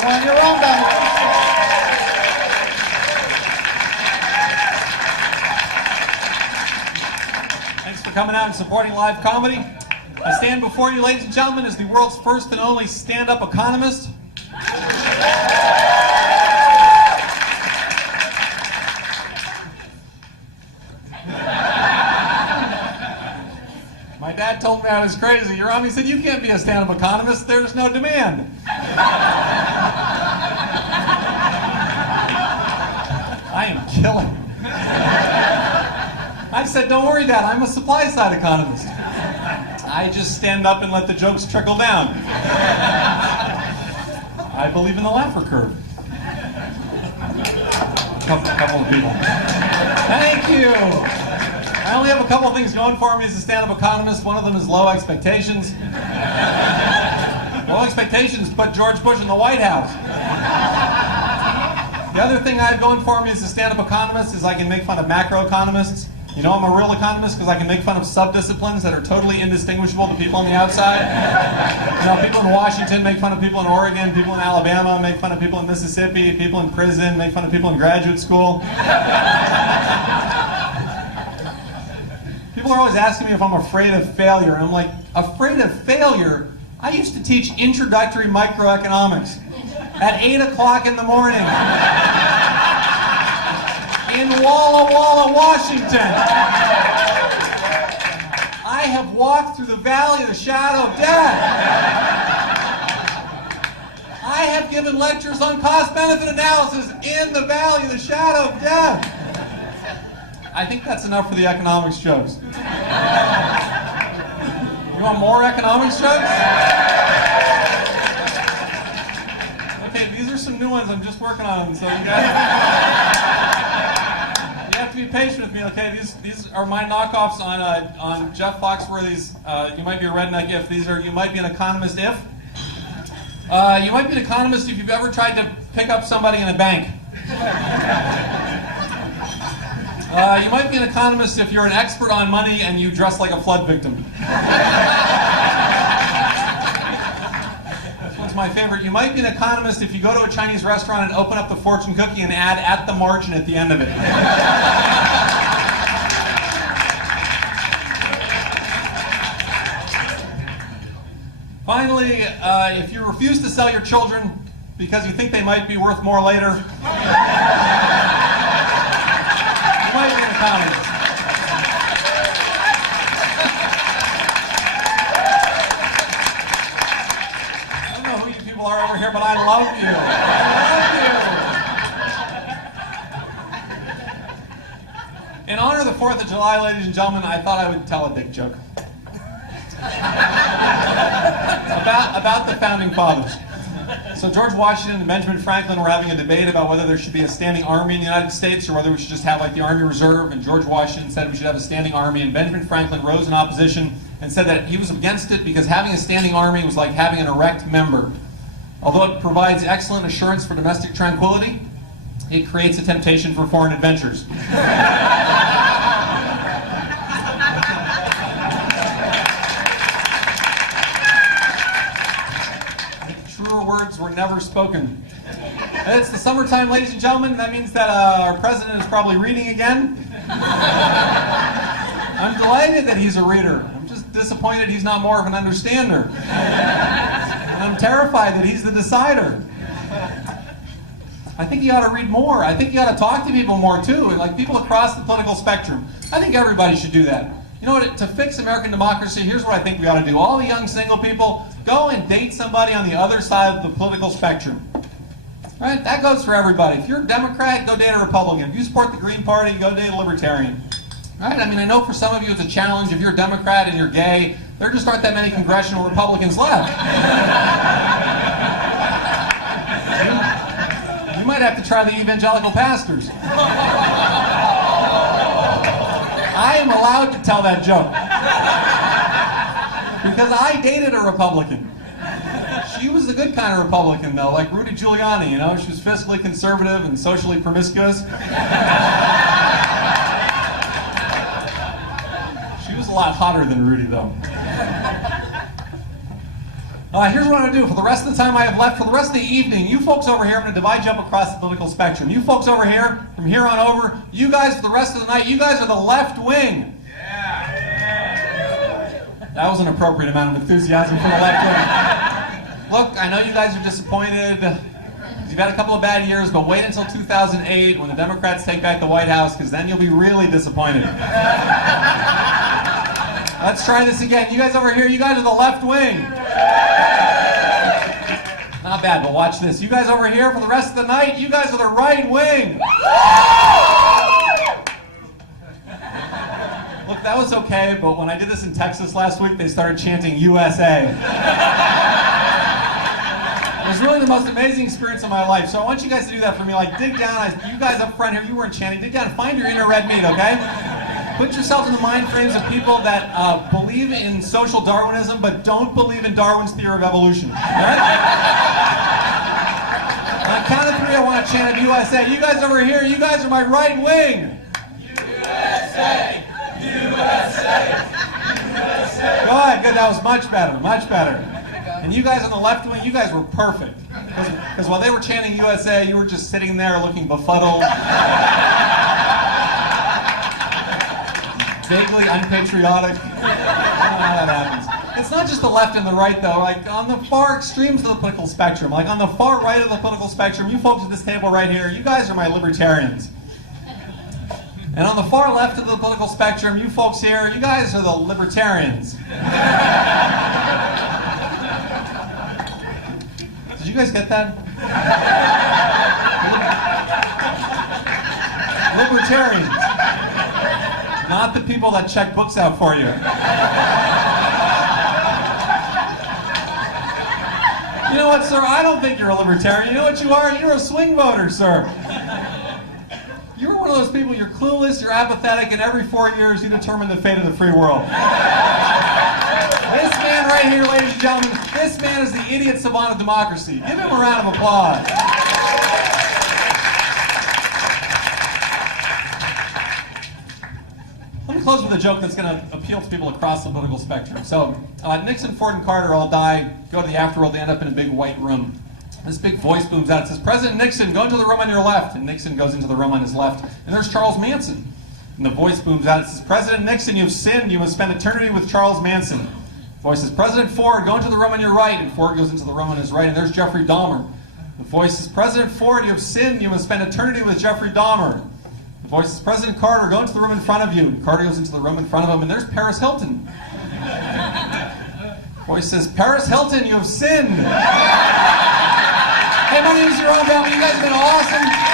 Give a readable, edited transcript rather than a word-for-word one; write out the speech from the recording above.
You're on your own back. Thanks for coming out and supporting live comedy. I stand before you, ladies and gentlemen, as the world's first and only stand-up economist. My dad told me I was crazy. Your mommy said, you can't be a stand-up economist, there's no demand. I am killing. I said, don't worry, Dad, I'm a supply-side economist. I just stand up and let the jokes trickle down. I believe in the Laffer curve. Couple of people. Thank you. I only have a couple of things going for me as a stand-up economist. One of them is low expectations. Low expectations put George Bush in the White House. The other thing I have going for me as a stand-up economist is I can make fun of macroeconomists. You know I'm a real economist because I can make fun of sub-disciplines that are totally indistinguishable to people on the outside. You know, people in Washington make fun of people in Oregon, people in Alabama make fun of people in Mississippi, people in prison make fun of people in graduate school. People are always asking me if I'm afraid of failure. And I'm like, afraid of failure? I used to teach introductory microeconomics at 8 o'clock in the morning. In Walla Walla, Washington. I have walked through the valley of the shadow of death. I have given lectures on cost-benefit analysis in the valley of the shadow of death. I think that's enough for the economics jokes. You want more economics jokes? Okay, these are some new ones. I'm just working on them, so you guys... You have to be patient with me, okay? These are my knockoffs on Jeff Foxworthy's You Might Be a Redneck If. These are You Might Be an Economist If. You might be an economist if you've ever tried to pick up somebody in a bank. You might be an economist if you're an expert on money and you dress like a flood victim. This one's my favorite. You might be an economist if you go to a Chinese restaurant and open up the fortune cookie and add at the margin at the end of it. Finally, if you refuse to sell your children because you think they might be worth more later, you might be an economist. I don't know who you people are over here, but I love you. I love you. In honor of the 4th of July, ladies and gentlemen, I thought I would tell a dick joke. About the founding fathers. So George Washington and Benjamin Franklin were having a debate about whether there should be a standing army in the United States or whether we should just have like the Army Reserve, and George Washington said we should have a standing army, and Benjamin Franklin rose in opposition and said that he was against it because having a standing army was like having an erect member. Although it provides excellent assurance for domestic tranquility, it creates a temptation for foreign adventures. Words were never spoken. It's the summertime, ladies and gentlemen. That means that our president is probably reading again. I'm delighted that he's a reader. I'm just disappointed he's not more of an understander. And I'm terrified that he's the decider. I think you ought to read more. I think you ought to talk to people more too, like people across the political spectrum. I think everybody should do that. You know what, to fix American democracy, here's what I think we ought to do. All the young single people, go and date somebody on the other side of the political spectrum. Right? That goes for everybody. If you're a Democrat, go date a Republican. If you support the Green Party, go date a Libertarian. Right? I mean, I know for some of you it's a challenge. If you're a Democrat and you're gay, there just aren't that many congressional Republicans left. You might have to try the evangelical pastors. I am allowed to tell that joke. Because I dated a Republican. She was a good kind of Republican, though, like Rudy Giuliani, you know? She was fiscally conservative and socially promiscuous. She was a lot hotter than Rudy, though. Here's what I'm going to do. For the rest of the time I have left, for the rest of the evening, you folks over here, I'm going to divide you up across the political spectrum. You folks over here, from here on over, you guys for the rest of the night, you guys are the left wing. That was an appropriate amount of enthusiasm for the left wing. Look, I know you guys are disappointed. You've had a couple of bad years, but wait until 2008 when the Democrats take back the White House, because then you'll be really disappointed. Let's try this again. You guys over here, you guys are the left wing. Not bad, but watch this. You guys over here, for the rest of the night, you guys are the right wing. Look, that was okay, but when I did this in Texas last week, they started chanting USA. It was really the most amazing experience of my life. So I want you guys to do that for me. Like, dig down. You guys up front here, you weren't chanting. Dig down and find your inner red meat, okay? Put yourself in the mind frames of people that believe in social Darwinism but don't believe in Darwin's theory of evolution. All right? On the count of three, I want to chant USA. You guys over here, you guys are my right wing. USA! USA! USA! Good, that was much better, much better. And you guys on the left wing, you guys were perfect. Because while they were chanting USA, you were just sitting there looking befuddled. Vaguely unpatriotic. I don't know how that happens. It's not just the left and the right, though. Like, on the far extremes of the political spectrum, like on the far right of the political spectrum, you folks at this table right here, you guys are my libertarians. And on the far left of the political spectrum, you folks here, you guys are the libertarians. Did you guys get that? Libertarians. Not the people that check books out for you. You know what, sir? I don't think you're a libertarian. You know what you are? You're a swing voter, sir. You're one of those people, you're clueless, you're apathetic, and every 4 years you determine the fate of the free world. This man right here, ladies and gentlemen, this man is the idiot savant of democracy. Give him a round of applause. Let me close with a joke that's going to appeal to people across the political spectrum. So, Nixon, Ford, and Carter all die, go to the afterworld, they end up in a big white room. This big voice booms out, it says, President Nixon, go into the room on your left. And Nixon goes into the room on his left, and there's Charles Manson. And the voice booms out, it says, President Nixon, you've sinned, you must spend eternity with Charles Manson. The voice says, President Ford, go into the room on your right. And Ford goes into the room on his right, and there's Jeffrey Dahmer. The voice says, President Ford, you have sinned, you must spend eternity with Jeffrey Dahmer. The voice says, President Carter, go into the room in front of you. And Carter goes into the room in front of him, and there's Paris Hilton. The voice says, Paris Hilton, you have sinned. Hey, my name is Jerome Bowman. You guys have been awesome.